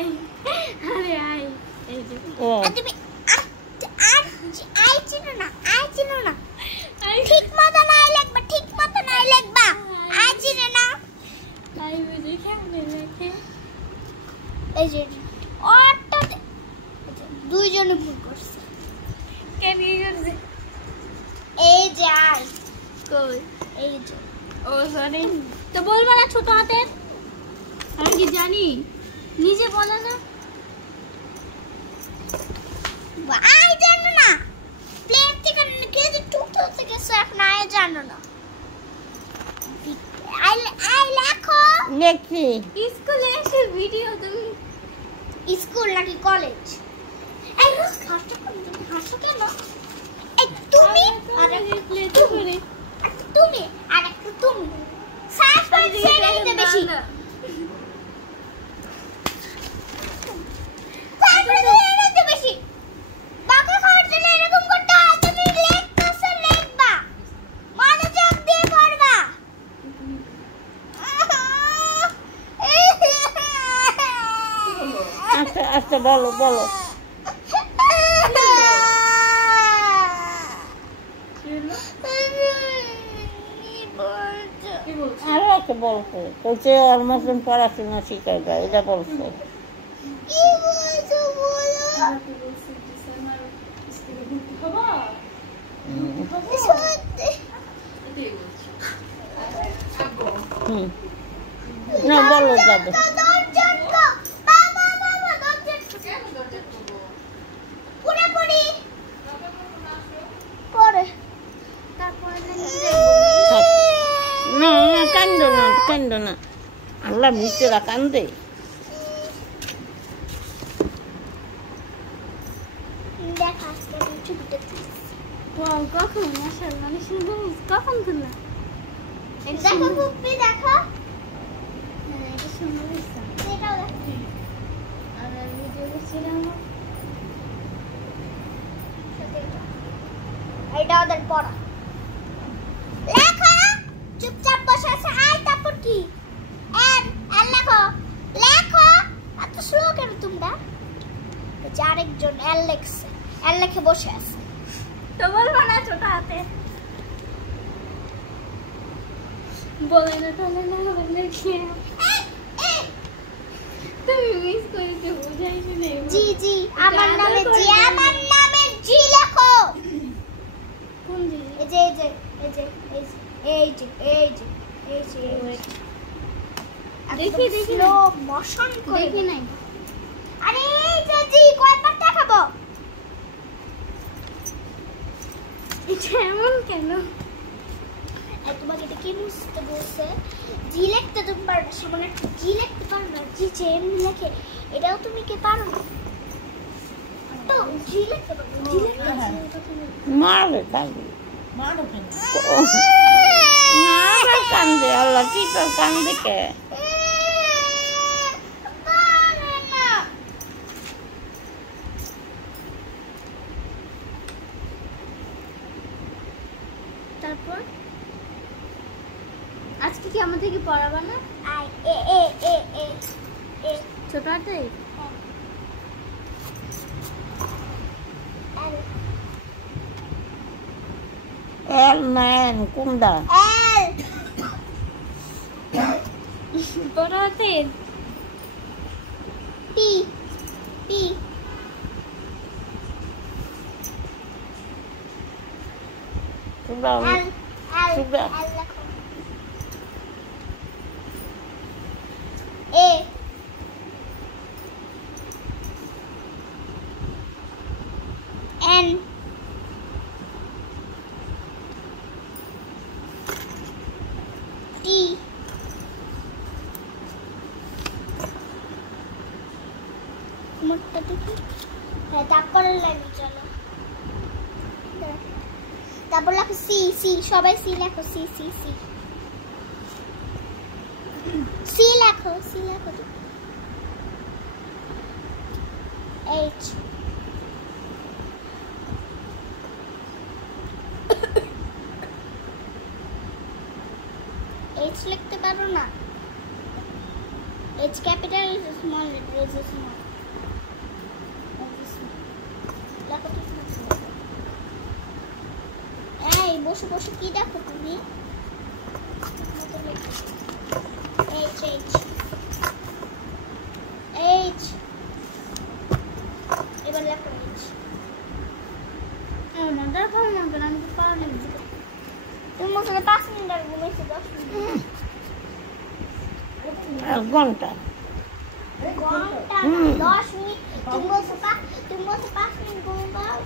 I আরে I এই যে ও তুমি আই চিনো না ঠিক মতো নাই লিখবা আই চিনো না আই বুঝি কেমনে লেখে এই যে অর্থ দুইজনে ভুল করছে কে নিয়ে গেছে এই যে আই কই এই যে ও সরি তো বলবো না ছোট হাতের আমি কি জানি নিজে বলো না আই জানো না প্লেট থেকে কেজি টুকরো থেকে সব না আই জানো না আই লেখো লেখি স্কুলে এসে ভিডিও তুমি স্কুল নাকি কলেজ এই হাসো কেন এই তুমি আর প্লেতে করে তুমি আর একটা তুমি সাইজ করে ছেড়ে দিতে বেশি সাইজ করে ছেড়ে দিতে বেশি বাকি খাওয়ার জন্য এরকম করতে হয় তুমি লিখবা মনোযোগ দিয়ে পড়বা আস্তে আস্তে বলো বলো আরো একটা বলছো বলছে ওর মতন পড়াশোনা শিখাইবা এটা বলছো কি বলছো বলো সত্যি না বলো যাবে না না কান্দো না আল্লাহ মিষ্টিরা কান্দে কখন মাশাআল্লাহ সুন্দর কখন তুললা দেখো পুপি দেখো এটা সুন্দর হয়েছে এটাও দেখো আর ভিডিও ছিলাম এটা ওদের পড়া লেখো চুপচাপ বসে আছে আই তারপর কি এন এন লেখো এত স্লো কেন তোমরা আরেকজন এল লেখে বসে আছে তো বলবো না ছোট হাতে বলে না তাহলে না বলে কি তুমি মিস করেছো বুঝাইছো না জি আমার নামে জি লেখো কোন জি এই যে দেখি স্লো মোশন করে দেখি নাই আরে এই যে জি কয়বার দেখাবো এটা এমন কেন তোমাকে এটা কি বুঝতে বলছে জি লিখতে তুমি পারবে সামনে একটা জি লিখতে পারো না জি চেন লেখে এটাও তুমি কি পারো না তো জি লিখতে পারো জি লিখতে মারে কান্দে না কান্দে আল্লাহ কি তো কান্দে কে তারপর আজকে কি আমাদের কি পড়াবা না আই এ ছোট হাতে এল ম্যান কুমদা এল বড় হাতে পি কুমদা এল কুমদা লেখো এ এন টি মোটটা দেখি হ্যাঁ তারপরের লাইনে চলো তারপর লেখো সি সবাই সি লেখো সি লেখো এইচ লিখতে পারো না H capital is a small letter is a small. লেখো ঠিক আছে। এই বসে বসে কি দেখো তুমি? H H H এবার লেখো H। না দেখো না কেন আমি তো পারি না। তুমি বসে 5 মিনিট আর ঘুমাইছো 10 মিনিট। 1 ঘন্টা। ঘন্টা 10 মিনিট তুমি বসে 5 মিনিট ঘুমাও।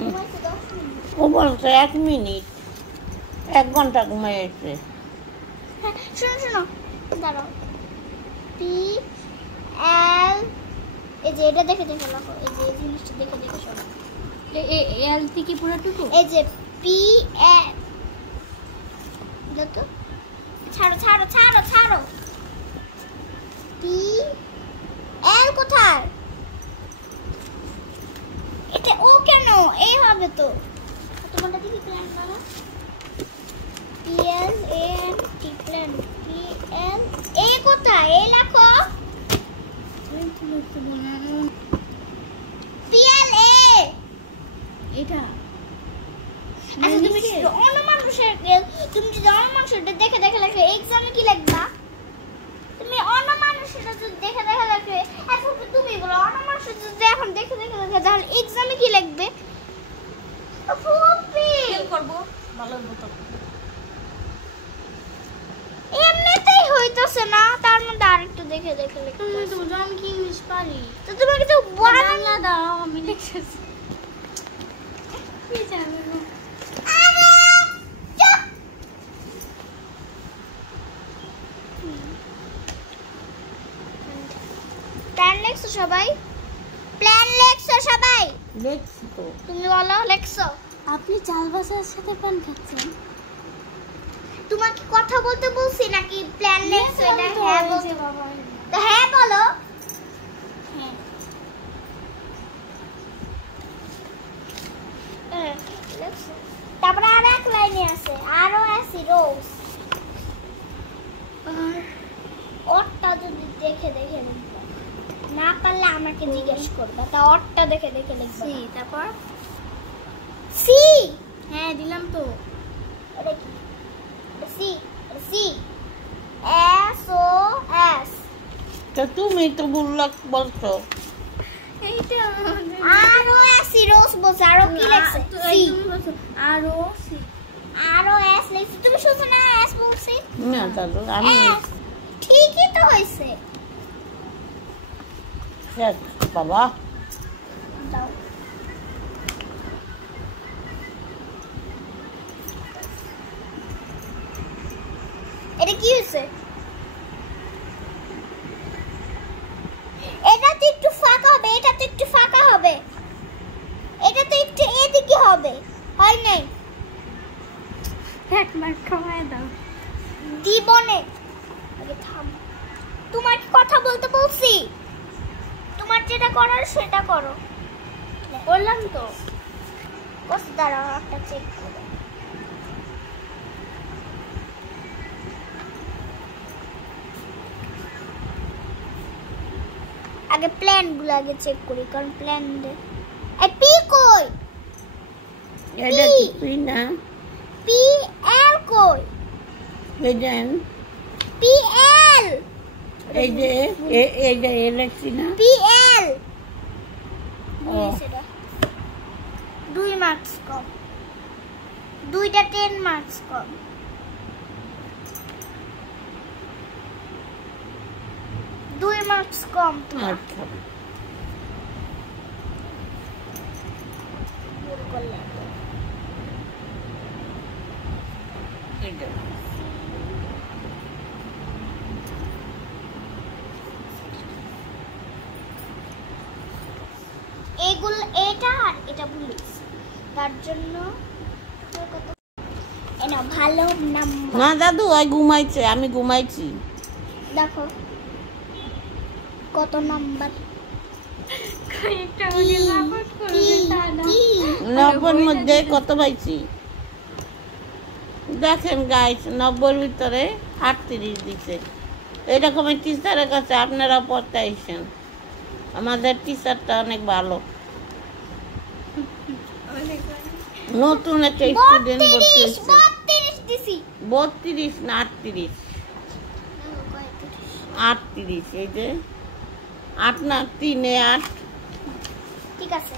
ঘুমাইছো 10 মিনিট। ও বলছে 1 মিনিট 1 ঘন্টা ঘুমাইছে। হ্যাঁ শোনো দাঁড়াও P L এই যে এটা দেখে দেখে লেখো এই যে এই জিনিসটা দেখে দেখে শোনো এল থেকে পুরোটুকু এই যে P L দেখো ছাড়ো P L কোথায় এটা ও কেন এই হবে তো তোমারটা দেখি প্ল্যান করো P L A N T plan P L A কোথায় এই লেখো P L A এটা আচ্ছা তুমি অনমানুষের তুমি যদি অনমানুষেরটা দেখে দেখে লেখো এক্সামে কি লিখবা তুমি অনমানুষেরটা যদি দেখে দেখে লেখো এখন তুমি বলো অনমানুষের যদি এখন দেখে দেখে লেখো তাহলে এক্সামে কি লিখবে ফুপি ফেল করব ভালো মতো এমনিতেই হইতাছে না তার মধ্যে আরেকটু দেখে দেখে লিখতে তুমি তো জানো আমি কি ইংলিশ পারি তো তোমাকে তো বাংলা দাও আমি লিখতেছি কি জানো আরে চুপ প্ল্যান লেখছো সবাই দেখছি তো। তুমি বলো লেখছো আপনি চাল বাসার সাথে কোন খাচ্ছেন তোমাকে কথা বলতে বলছি নাকি প্ল্যান লেখছো এটা হ্যাঁ বলতে বাবা তো হ্যাঁ বলো হ্যাঁ লেখছো তারপরে আর এক লাইনে আছে আরো আছে রোজ ওরটা যদি দেখে দেখে লিখবা না পারলে আমাকে জিজ্ঞেস করবা তা ওরটা দেখে দেখে লিখবা সি তারপর সি হ্যাঁ দিলাম তো এটা কি C C S O S তো তুমি তো বলছো এইটা আরো এস রোজ বলছে আরো কি লেখছে সি আরো সি আরো এস লেখছে তুমি শুনছো না এস বলছি না দাদু আমি এস ঠিকই তো হইছে শেষ বাবা দাও এটা কি হইছে এটা তো একটু ফাঁকা হবে এটা তো একটু ফাঁকা হবে এটা তো একটু এদিকে হবে হয় নাই এক মার খাওয়ায় দাও জীবনে আগে থাম তোমার কি কথা বলতে বলছি তোমার যেটা করার সেটা করো বললাম তো কত দাঁড়াও একটা চেক করো আগে প্ল্যান গুলো আগে চেক করি কারণ প্ল্যান দে এই পি কই এটা কি না পি এল কই এজেন পি এল এই যে এলেক্সি না পি এল ও 2 মার্কস কম দুইটা 10 মার্কস কম দুই মার্কস কম আচ্ছা ভুল করলে এটা এগুলো এটা আর এটা ভুলিস তার জন্য কত এনা ভালো নাম্বার না দাদু ওই ঘুমাইছে আমি ঘুমাইছি দেখো কত নাম্বার একটা বলে বাপট করবে তা না 90 এর মধ্যে কত পাইছি দেখেন গাইস 90 এর ভিতরে 38 দিছে এরকমের টিচারের কাছে আপনারা পড়তে আইসেন। আমাদের টিচারটা অনেক ভালো। নতুন একটা স্টুডেন্ট ভর্তি হয়েছে। 32 দিছি। 32 না 38? 38। এই যে 8 না 3 এ 8। ঠিক আছে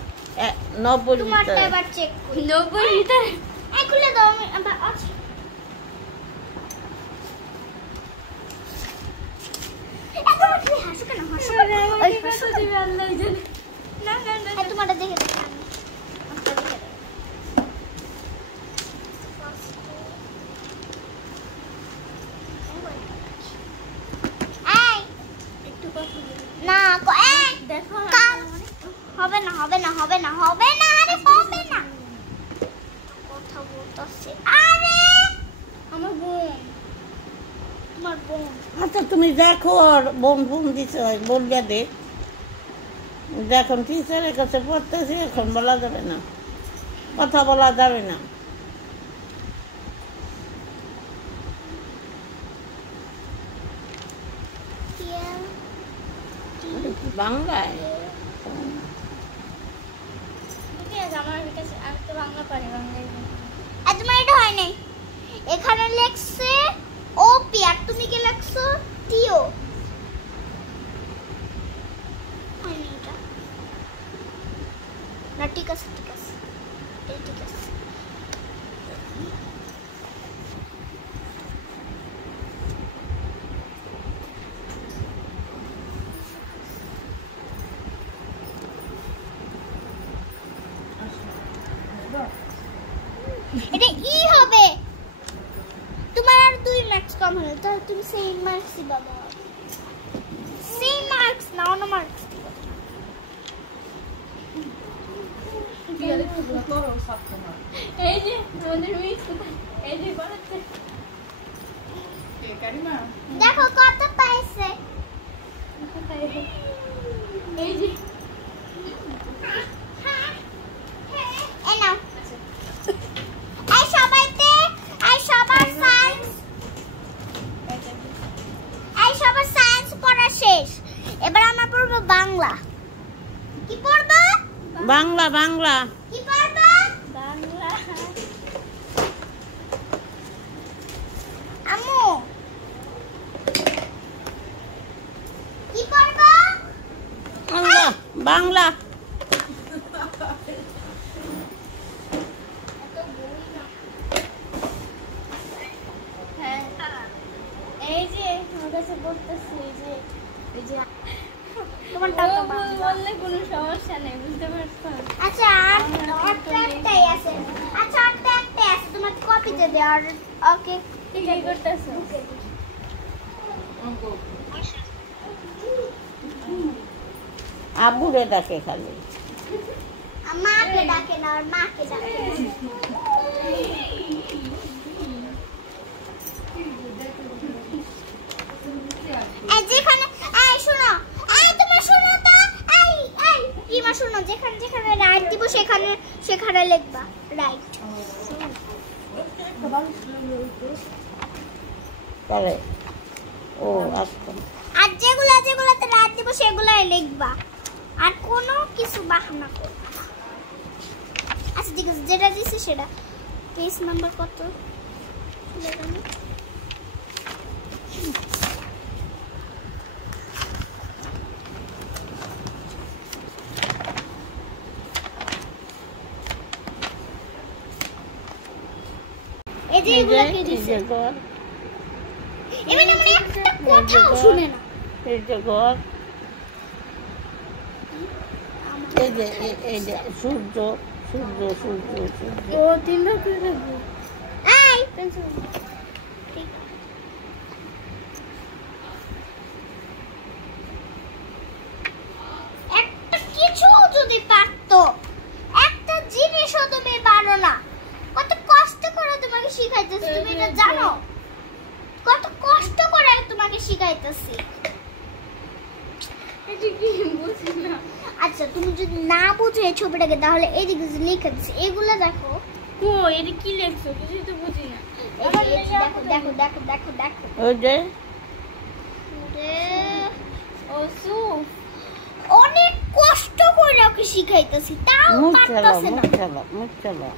90 তোমারটা ভিতরে। এবার চেক করি। 90 ভিতরে এই খুলে দাও আমি আবার আছে। এখন তুমি হাসো কেন? হাসো। ওই হাসো দিবে আল্লাহ জানে। না না না এই তোমারটা দেখে দেখে আমি আমারটা দেখে দাও। এই একটু কথা বলি। না এই দেখো কাল হবে না হবে না হবে না হবে না আরে হবে না কথা বলতেছে আরে আমার বোন তোমার বোন আচ্ছা তুমি দেখো, বোন ফোন দিছে, বললে দেখ। যখন টিচারের কাছে পড়তেছি এখন বলা যাবে না, কথা বলা যাবে না। বাংলায় ঠিক আছে আমার কাছে আমি তো বাংলা পারি বাংলায় তোমার এটা হয় নাই এখানে লেখছে ওপি আর তুমি কি লেখছো টিও হয়নি এটা না ঠিক আছে ঠিক আছে এই ঠিক আছে এটা ই হবে তোমার আর 2 মার্কস কম হলো তো তুমি সেম মার্কসই পাবে সেম মার্কস না অন্য মার্কস এই যে আমাদের মিক্স এই যে বানাচ্ছে দেখো কত পাইছে এই যে এই নাও এই সবাইতে এই সবার সায়েন্স পড়া শেষ এবার আমরা পড়ব বাংলা কি পড়ব বাংলা বাংলা কি পড়ব বাংলা আম্মু কি পড়ব বাংলা বাংলা হ্যাঁ এই যে আমার কাছে পড়তেছি এই যে তোমার ও টাকা বললে কোনো সমস্যা নেই বুঝতে পারছো আচ্ছা আর একটাই আছে আচ্ছা একটাই আছে তোমার কপিতে দে আর ওকে কি করতেছো আবুরে ডাকে খালি। মাকে ডাকে না আর মাকে ডাকে এই যেখানে এই শোনো এই তুমি শোনো তো এই রিমা শোনো যেখানে যেখানে রাইট দিব সেখানে লিখবা রাইট তাহলে ও আচ্ছা আর যেগুলাতে রাইট দিব সেগুলাই লিখবা আর কোনো কিছু বাহানা করবা না আচ্ছা ঠিক আছে যেটা দিছি সেটা পেজ নাম্বার কত লেখানো এই যে এগুলা কে দিছে এমন এমন একটা কথাও শুনে না এই যে ঘর, এই যে এই যে সূর্য সূর্য সূর্য সূর্য। ও তিনবার করে দেবো এই পেন্সিল একটা কিছু যদি পারতো একটা জিনিসও তুমি পারো না কত কষ্ট করে তোমাকে শিখাইতেছি তুমি এটা জানো কত কষ্ট করে তোমাকে শিখাইতেছি এটা কি বুঝি না আচ্ছা তুমি যদি না বুঝো এই ছবিটাকে তাহলে এই দিকে লিখে দিচ্ছি এগুলো দেখো ও এটা কি লেখছো কিছু তো বুঝি না এই যে দেখো দেখো দেখো দেখো দেখো ওই যে ও সুফ অনেক কষ্ট করে ওকে শিখাইতেছি তাও মুখ পারতাছে না। চলো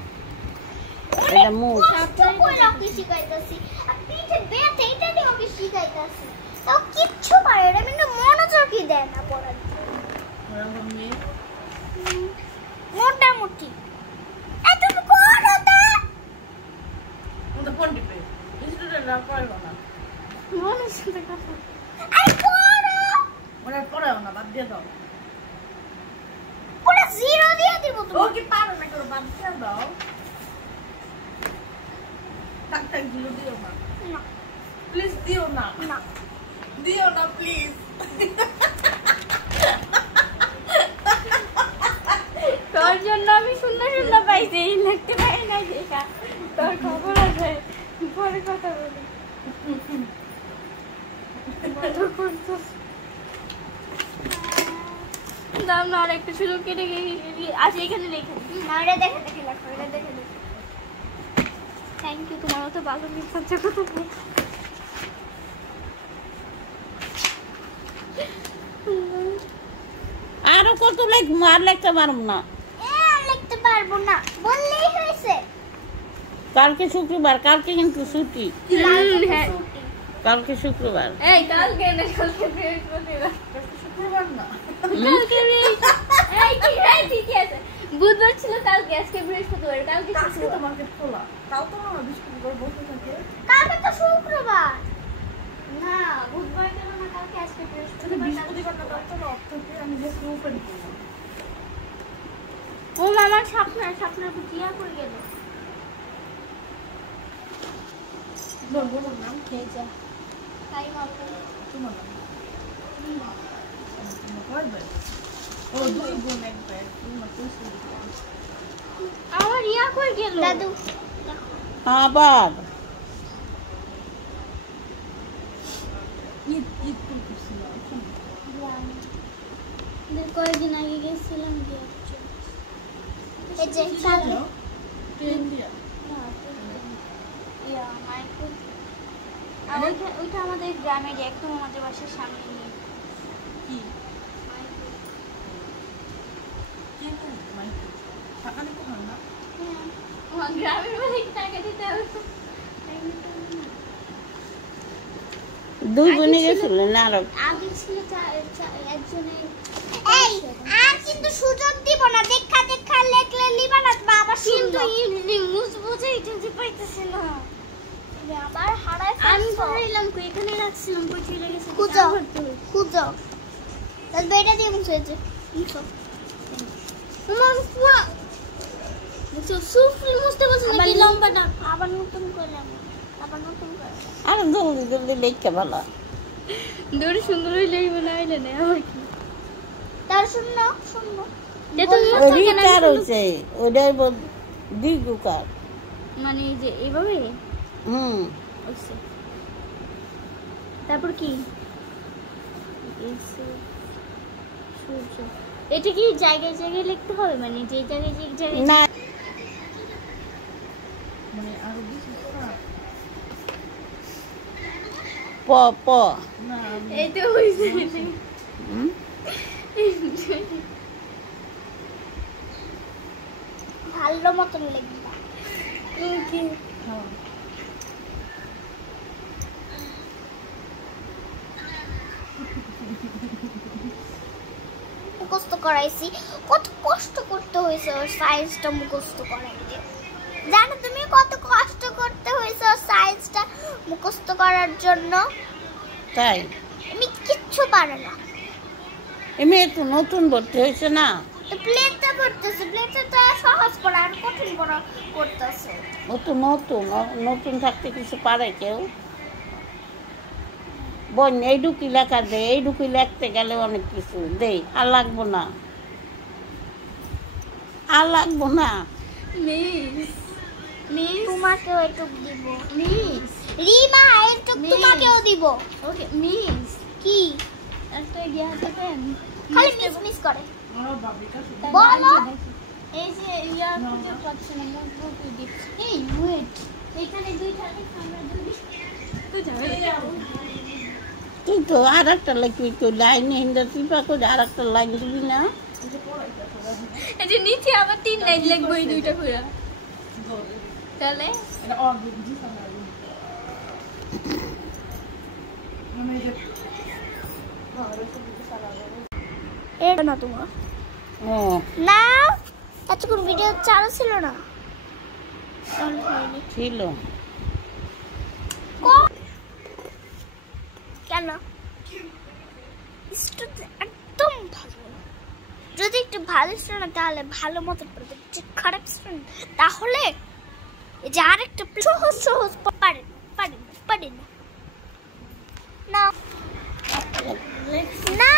এটা মুখ কষ্ট করে ওকে শিখাইতেছি আর পিঠে ব্যথা এটা দিয়ে ওকে শিখাইতেছি তাও কিচ্ছু পারে না মানে মনোযোগই দেয় না পড়ার জন্য মোটামুটি তুমি করো তো ফোন টিপে স্টুডেন্টরা পড়াবো না মনের সাথে কথা আরে করো ওরা পড়াও না বাদ দিয়ে দাও পুরো জিরো দিয়ে দিব ও তুমি কি পারো না করে বাদ দিয়ে দাও টাক দিলো দিও না না প্লিজ দিও না না প্লিজ তোর জন্য আমি সুন্দর পাইছি লিখতে পারি না দেখা তোর খবর আছে পরে কথা বলি দাম না আর একটা সুযোগ কেটে আছে এখানে রেখে না এটা দেখে দেখে লেখো এটা দেখে দেখে থ্যাংক ইউ তোমার মতো ভালো সাহায্য করতে আরো কত লিখবো আর লিখতে পারবো না আর লিখতে পারবো না বললেই হয়েছে কালকে শুক্রবার কালকে কিন্তু ছুটি হ্যাঁ কালকে শুক্রবার এই কালকে না কালকে বৃহস্পতিবার শুক্রবার না কালকে ঠিকই আছে বুধবার ছিল কালকে আজকে বৃহস্পতিবার কালকে শুক্রবার তোমাকে খোলা তাও তো আমার বৃহস্পতিবার বসে থাকে কালকে তো শুক্রবার না বুধবার কেন না কালকে আজকে যদি বৃহস্পতিবার বৃহস্পতিবার না তো অর্থকে আমি যে ওপেন করব ও আমার স্বপ্নের বুঝিয়া করে গেল বলবো নাম খেয়ে যা তাই মাত্র তোমার নাম কয়বার ও দুই বোন একবার তোমার কইছি আমার ইয়া করে গেল দাদু আবার ঈদ করতেছিল কয়েকদিন আগে গেছিলাম এই যে সামনে ট্রেন দিয়া ওইটা আমাদের গ্রামের একদম আমাদের বাসার সামনে নিয়ে কি টাকা নিতে হয় না গ্রামের বাড়ি টাকা দিতে হবে দুই বোনে গেছিল না আরো আগে ছিল একজনের এই আর কিন্তু সুযোগ দিব না দেখা দেখা লেখলে লিবা না বাবা কিন্তু শুনতো বুঝেই টেনশন পাইতেছে না আবার হারায় আমি ফেলছো। ধরাইলাম কই এখানে রাখছিলাম কই চলে গেছে খুঁজো খুঁজো তাহলে বেটা দিয়ে মুছেছে মুছো আমার পুরো মুছো সুফি মুছতে বলছে আবার নাকি লম্বাটা আবার নতুন করে আর জলদি জলদি লেখা ভালো দূরে সুন্দর হইলে বানাইলে না আমার কি তার শুনো শুনো যে তুমি মুছতে কেন রিটার হইছে ওটার দীর্ঘকার মানে এই যে এইভাবে হইছে তারপর কি সূর্য এটা কি জায়গায় জায়গায় লিখতে হবে মানে যে জায়গায় যে জায়গায় না মানে আরো বেশি প প না এই তো হইছে ভালো মতন লিখবা ওকে মুখস্থ করাইছি কত কষ্ট করতে হয়েছে ওর সায়েন্সটা মুখস্থ করাইতে জানো তুমি কত কষ্ট করতে হয়েছে ওর সায়েন্সটা মুখস্থ করার জন্য তাই আমি কিচ্ছু পারে না এমনি একটু নতুন ভর্তি হয়েছে না তো প্লেটটা পড়তেছে প্লেটটা তো সহজ পড়া আর কঠিন পড়া করতেছে ও তো নতুন নতুন থাকতে কিছু পারে কেউ বোন এইটুকুই লেখা দে এইটুকুই লিখতে গেলে অনেক কিছু দে আর লাগবো না আর লাগবো না মিস মিস তোমাকেও একটু দিব মিস রিমা একটু মিস। তোমাকেও দিব ওকে মিস কি একটা ইয়া দেবেন খালি মিস মিস করে তার বলো। নাম এই যে ইয়া খুঁজে পাচ্ছি না মুখ দি এই ওয়েট এখানে দুইটা লেখা আমরা দুই তো যাবে তুই তো আর একটা লিখবি, তুই লাইন হিন্দা টিপা করে আর একটা লাইন দিবি না? এই যে নিচে আবার 3 লাইন লিখবো এই দুইটা করে তাহলে এটা না তোমার ও না এতক্ষণ ভিডিও চালু ছিল না ছিল। কেন একদম ভালো না। যদি একটু ভালো স্টুডেন্ট তাহলে ভালো মতো পড়বে, যে খারাপ স্টুডেন্ট তাহলে এই যে আরেকটা সহজ সহজ পারে না না না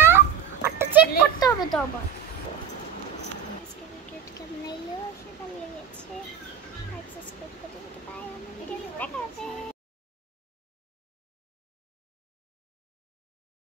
ওটা চেক করতে হবে তো আবার। আজকে ভিডিওটা কেমন লাগলো সেটা লেগেছে, সাবস্ক্রাইব করতে পারে, আমাদের দেখা হবে।